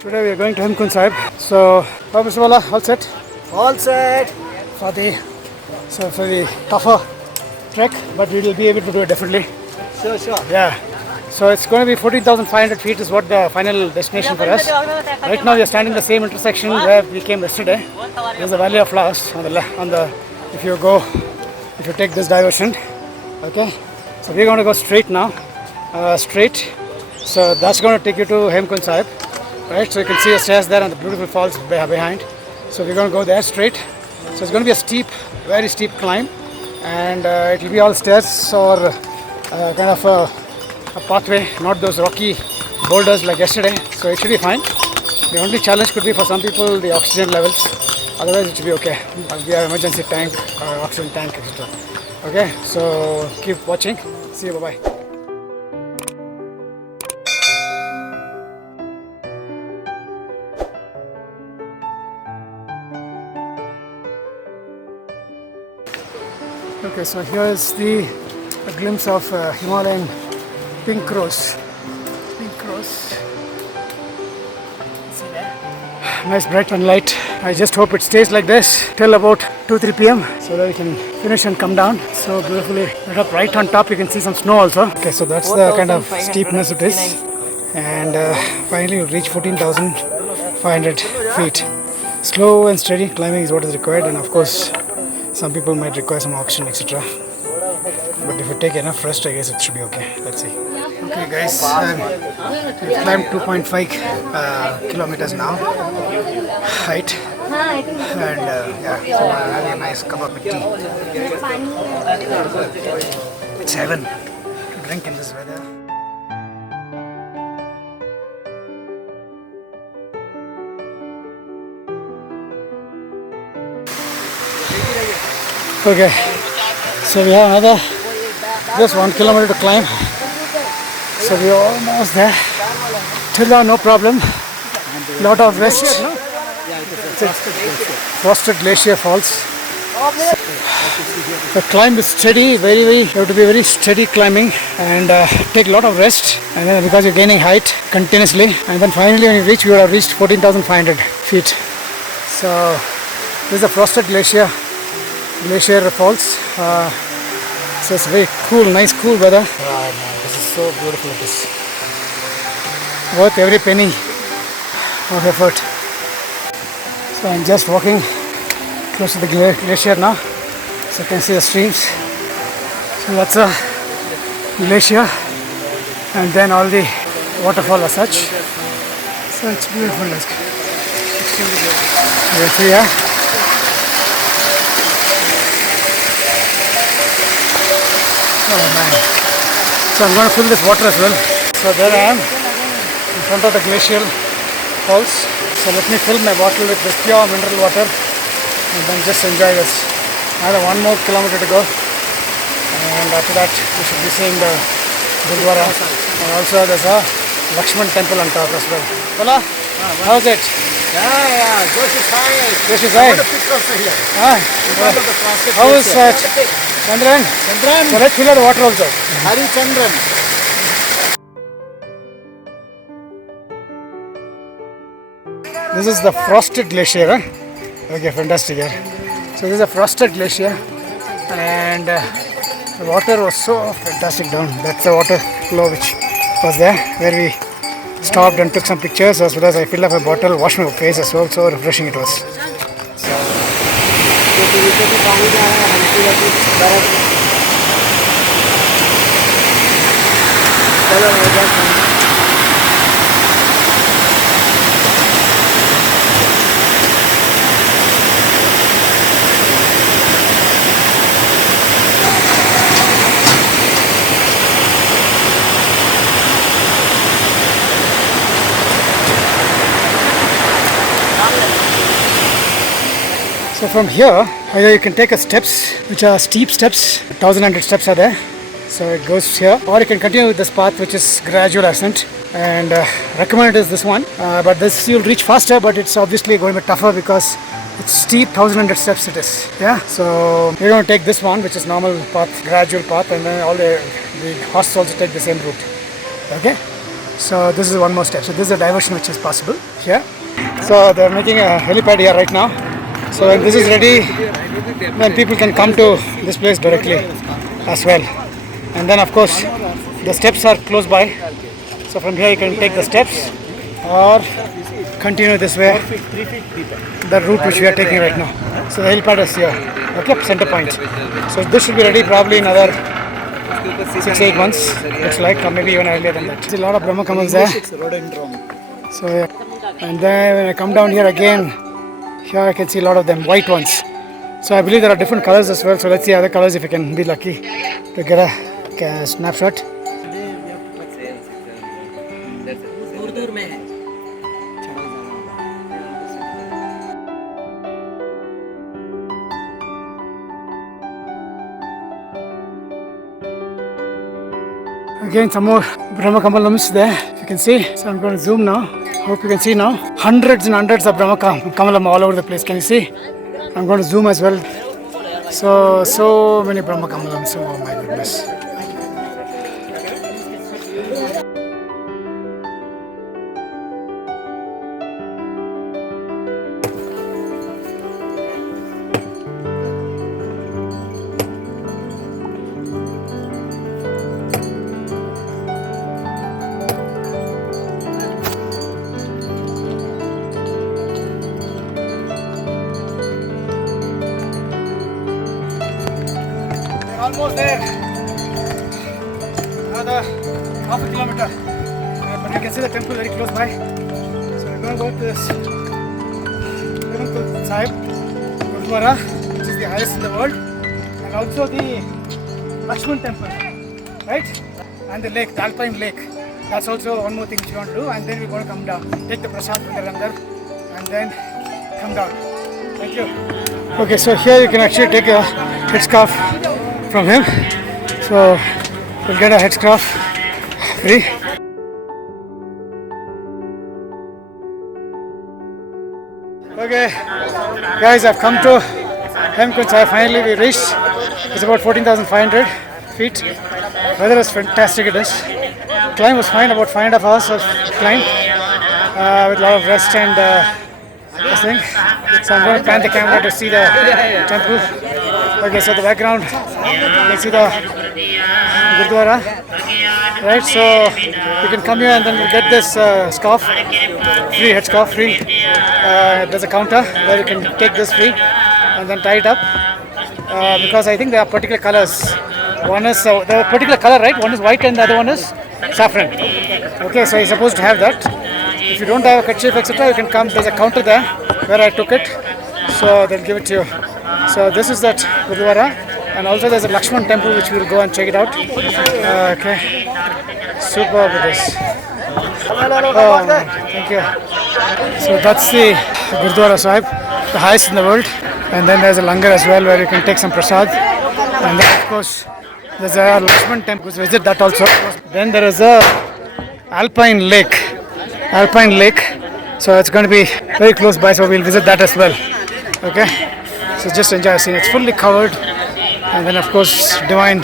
Today we are going to Hemkund Sahib. So, Mr. Wala, all set? All set. For the tougher trek, but we will be able to do it definitely. Sure. Yeah. So it's going to be 14,500 feet is what the final destination for us. Right now we are standing the same intersection where we came yesterday. There's the Valley of Flowers on the if you take this diversion. Okay. So we're going to go straight now. Straight. So that's going to take you to Hemkund Sahib. Right. So you can see the stairs there and the beautiful falls behind. So we're going to go there straight. So it's going to be a steep, very steep climb, and it will be all stairs or kind of a pathway, not those rocky boulders like yesterday. So it should be fine. The only challenge could be for some people the oxygen levels. Otherwise it should be okay. We have emergency tank, oxygen tank, etc. Okay, so keep watching. See you. Bye bye. Okay, so here is a glimpse of Himalayan pink rose. Pink rose. See there? Nice bright sunlight. I just hope it stays like this till about 2-3 p.m. so that we can finish and come down. So beautifully lit up. Right on top you can see some snow also. Okay, so that's the kind of steepness it is. And finally we'll reach 14,500 feet. Slow and steady climbing is what is required, and of course some people might require some oxygen, etc. But if you take enough rest, I guess it should be okay. Let's see. Okay, guys, we've climbed 2.5 kilometers now, height, and so I'm having a nice cup of tea. It's heaven to drink in this weather. Okay, so we have another just 1 kilometer to climb. So we are almost there. Till now, no problem. Lot of rest. Frosted Glacier Falls. The climb is steady, you have to be very steady climbing and take a lot of rest. And then because you're gaining height continuously, and then finally when you reach, you would have reached 14,500 feet. So this is the Frosted Glacier Falls. So it's very cool, nice cool weather. Wow, man, this is so beautiful. It is worth every penny of effort. So I'm just walking close to the glacier now, so you can see the streams. So that's a glacier, and then all the waterfall as such. So it's beautiful. Extremely beautiful. Yeah. Oh man. So I'm going to fill this water as well. So there I am in front of the glacial falls. So let me fill my bottle with this pure mineral water and then just enjoy this. I have 1 more kilometer to go, and after that we should be seeing the Gurdwara, and also there's a Lakshman temple on top as well. Hola, how's it? Yeah. Joshi Sai. Joshi Sai. How is Chandran? So let's fill out the water also. Hari Chandran. This is the Frosted Glacier. Okay, fantastic. So this is a Frosted Glacier, and the water was so fantastic down. That's the water flow which was there, where we stopped and took some pictures, as well as I filled up a bottle, washed my face as well. So refreshing it was. So from here, either you can take a steps, which are steep steps, 1100 steps are there. So it goes here, or you can continue with this path, which is gradual ascent. And recommended is this one, but this you'll reach faster, but it's obviously going to be tougher because it's steep, 1100 steps it is. Yeah, so we're going to take this one, which is normal path, gradual path, and then all the horses also take the same route. Okay, So this is one more step. So this is a diversion which is possible here. So they're making a helipad here right now. So when this is ready, then people can come to this place directly as well. And then of course the steps are close by. So from here you can take the steps or continue this way, the route which we are taking right now. So the helipad is here, okay, center point. So this should be ready probably in another 6-8 months, looks like, or maybe even earlier than that. There's a lot of Brahma Kamals there. So yeah. And then when I come down here again, here I can see a lot of them, white ones. So I believe there are different colors as well. So let's see other colors if I can be lucky to get a snapshot. Again, some more Brahma Kamalams there, if you can see. So I'm going to zoom now. Hope you can see now. Hundreds and hundreds of Brahma Kamalam all over the place. Can you see? I'm going to zoom as well. So many Brahma Kamalams. Oh my goodness. Almost there. Another half a kilometer. But you can see the temple very close by. So we're going to go to this Temple Sahib Gurdwara, which is the highest in the world, and also the Lakshman Temple, right? And the lake, the Alpine Lake. That's also one more thing which we want to do. And then we're going to come down, take the prasad from the langar, and then come down. Thank you. Okay, so here you can actually take a headscarf from him. So we'll get a headscarf free. Okay, guys, I've come to Hemkund Sahib. Finally we reached. It's about 14,500 feet. Weather is fantastic, it is. Climb was fine, about 5.5 hours of climb with a lot of rest and this thing. So I'm going to plan the camera to see the temple. Okay, so the background, you can see the Gurdwara, right? So you can come here and then you get this scarf, free headscarf, free. There's a counter where you can take this free and then tie it up because I think there are particular colors. One is the particular color, right? One is white and the other one is saffron. Okay, so you're supposed to have that. If you don't have a kerchief, etc., you can come. There's a counter there where I took it, so they'll give it to you. So this is that Gurdwara, and also there's a Lakshman temple which we'll go and check it out. Okay, superb it is. Oh, thank you. So that's the Gurdwara Sahib, the highest in the world, and then there's a langar as well where you can take some prasad, and then of course there's a Lakshman temple. Visit that also. Then there is a Alpine Lake. So it's going to be very close by, so we'll visit that as well. Okay, so just enjoy the scene. It's fully covered, and then of course Divine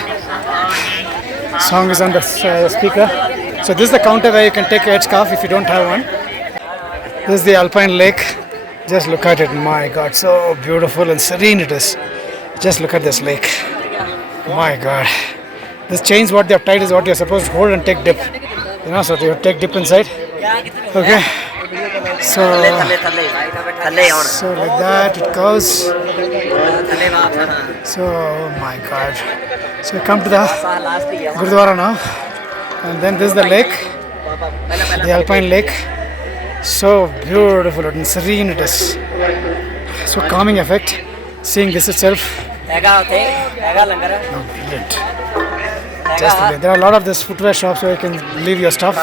song is on the speaker. So this is the counter where you can take a headscarf if you don't have one. This is the Alpine Lake. Just look at it. My God, so beautiful and serene it is. Just look at this lake. My God, this chains what they have tied is what you're supposed to hold and take dip. You know, so you take dip inside. Okay. So like that it goes. So oh my God. So we come to the Gurdwara now, and then this is the lake, the Alpine Lake. So beautiful and serene it is. So calming effect. Seeing this itself. Oh, brilliant. Just brilliant. There are a lot of this footwear shops where you can leave your stuff,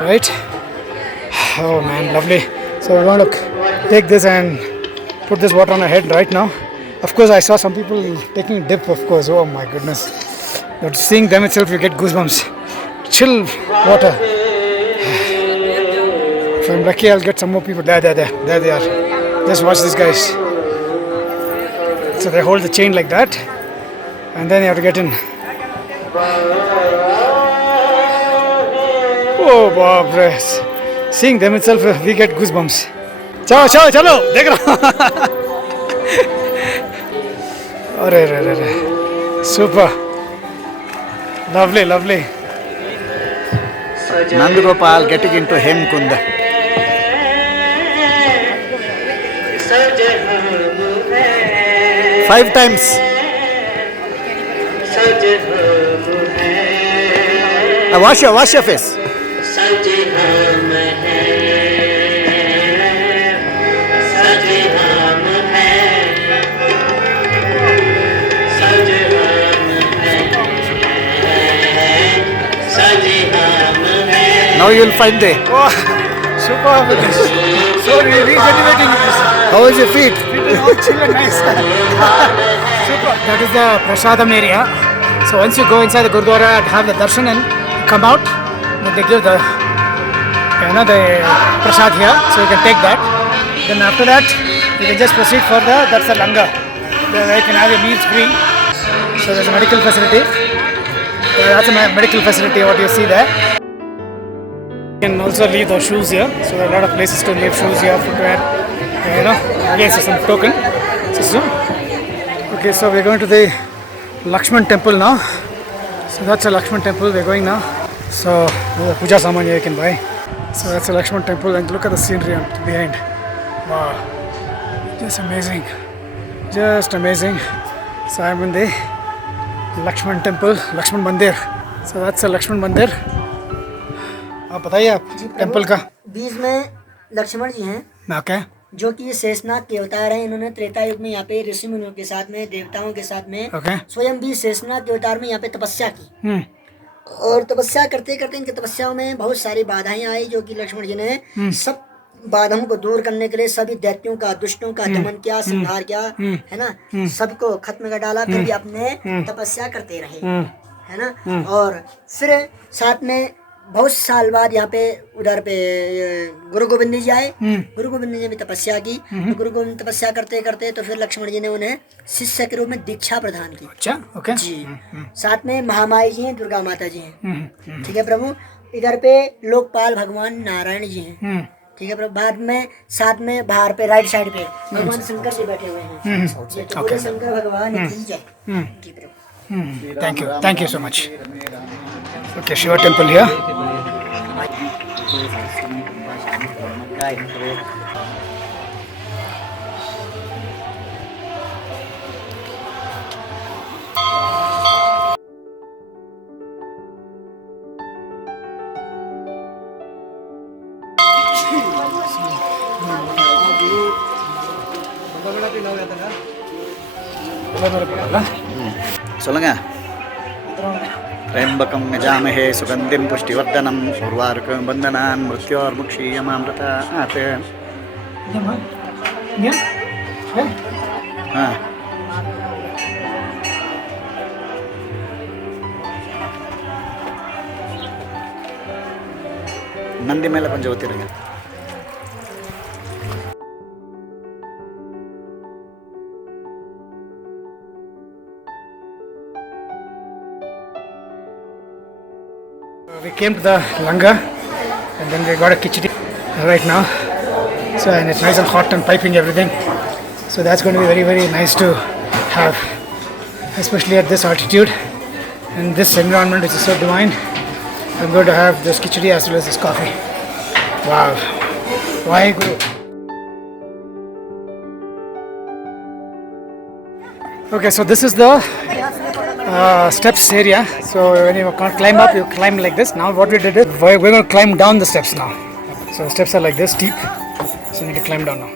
right? Oh man, lovely. So we're going to take this and put this water on our head right now. Of course, I saw some people taking a dip, of course. Oh my goodness. But seeing them itself, you get goosebumps. Chill water. If I'm lucky, I'll get some more people. There they are. Just watch these guys. So they hold the chain like that, and then you have to get in. Oh, Bob, seeing them itself, we get goosebumps. Chalo, chalo, chalo. देख रहा हूँ. अरे रे रे रे. Super. Lovely, lovely. Nandagopal getting into Hemkunda. Five times. Wash your face. Now you will find the. Oh, super. So regenerating it is. How is your feet? It is all chill and nice. Super. That is the Prasadam area. So once you go inside the Gurdwara and have the darshan and come out, then they give the the prasad here, so you can take that. Then after that, you can just proceed further. That's the langar. There you can have your meals free. So there's a medical facility. That's a medical facility. What you see there. You can also leave the shoes here. So there are a lot of places to leave shoes here, footwear. Again, so some token system. Okay, so we're going to the Lakshman temple now. So that's a Lakshman temple we're going now. So there's a puja saman here you can buy. So that's a Lakshman temple and look at the scenery behind. Wow, just amazing. Just amazing. So I'm in the Lakshman temple, Lakshman Mandir. So that's a Lakshman Mandir. आप बताइए आप temple का. बीच में लक्ष्मण जी हैं. Okay. जो कि शेषनाग के अवतार हैं. इन्होंने त्रेता युग में यहाँ पे ऋषि मुनियों के साथ में, देवताओं के साथ में, स्वयं भी शेषनाग के अवतार में यहाँ पे तपस्या की. और तपस्या करते करते इनकी तपस्याओं में बहुत सारी बाधाएं आई, जो कि लक्ष्मण जी ने सब बाधाओं को दूर करने के लिए सभी दैत्यों का, दुष्टों का दमन किया, संहार किया, है ना. सबको खत्म कर डाला. फिर भी अपने तपस्या करते रहे, है ना. और फिर साथ में बहुत साल बाद यहाँ पे उधर पे गुरु गोविंद जी आए. गुरु गोविंद जी ने तपस्या की. तो गुरु गोविंद तपस्या करते करते तो फिर लक्ष्मण जी ने उन्हें शिष्य के रूप में दीक्षा प्रदान की. अच्छा, ओके जी. साथ में महामाई जी हैं, दुर्गा माता जी हैं. ठीक है प्रभु. इधर पे लोकपाल भगवान नारायण जी हैं. ठीक है प्रभु. बाद में साथ में बाहर पे राइट साइड पे भगवान शंकर जी बैठे हुए हैं. तो बोले शंकर भगवान की जय. जी प्रभु. Thank you so much. Okay, Shiva temple here. சொல்லுங்க. त्र्यंबकं यजामहे सुगंधिं पुष्टिवर्धनं उर्वारुकं बन्धनान् मृत्योर्मुक्षीयमामृतात्. நந்தி மேலே கொஞ்சம் ஊற்றிடுங்க. We came to the langar and then we got a khichdi right now. So and it's nice and hot and piping everything. So that's going to be very, very nice to have, especially at this altitude and this environment which is so divine. I'm going to have this khichdi as well as this coffee. Wow. Why Guru? Okay, so this is the steps area. So when you can't climb up, you climb like this. Now what we did is we're going to climb down the steps now. So the steps are like this, steep. So you need to climb down now.